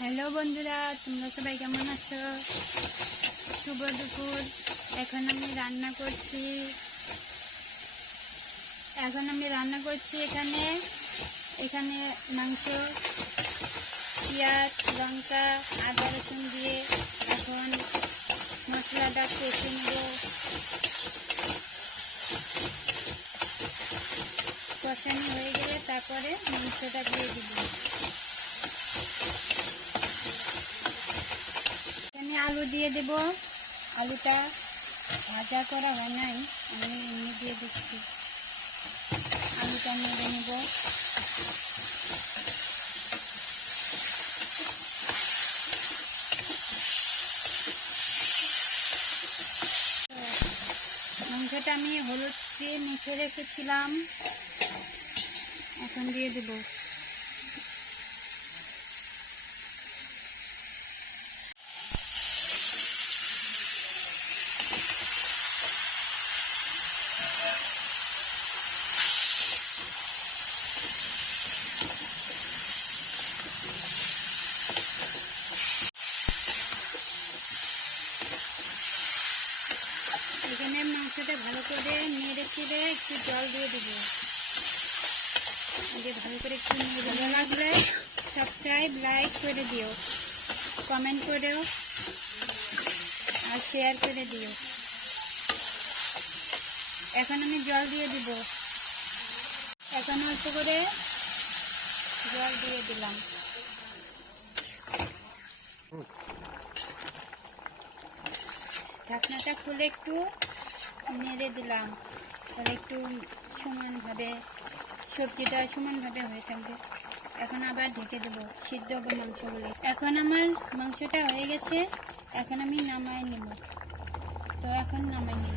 Hello বন্ধুরা, তোমরা সবাই কেমন আছো? শুভ দুপুর। এখন আমি রান্না করছি এখানে মাংস, পেঁয়াজ, লঙ্কা, আদা রসুন দিয়ে এখন মশলাটা কষে নেব। কষানো হয়ে গেলে তারপরে মাংসটা দিয়ে দিব। এখানে আলু দিয়ে দেব। আলুটা ভাজা করা হয় নাই, আমি এমনি দিয়ে দিচ্ছি। আলুটা নেড়ে নেব। মাংসটা আমি হলুদ দিয়ে মেখে রেখেছিলাম, এখন দিয়ে দেব। এখানে মাংসটা ভালো করে নেড়ে চেড়ে একটু জল দিয়ে দেবো। ভালো করে একটু নেড়ে লাগলে সাবস্ক্রাইব, লাইক করে দিও, কমেন্ট করেও আর শেয়ার করে দিও। এখন আমি জল দিয়ে দিব। এখন অল্প করে জল দিয়ে দিলাম। ঢাকনাটা খুলে একটু নেড়ে দিলাম, তাহলে একটু সমানভাবে সবজিটা সমানভাবে হয়ে থাকবে। এখন আবার ঢেকে দেবো, সিদ্ধ হবে মাংসগুলি। এখন আমার মাংসটা হয়ে গেছে, এখন আমি নামাই নেব। তো এখন নামাই নেব।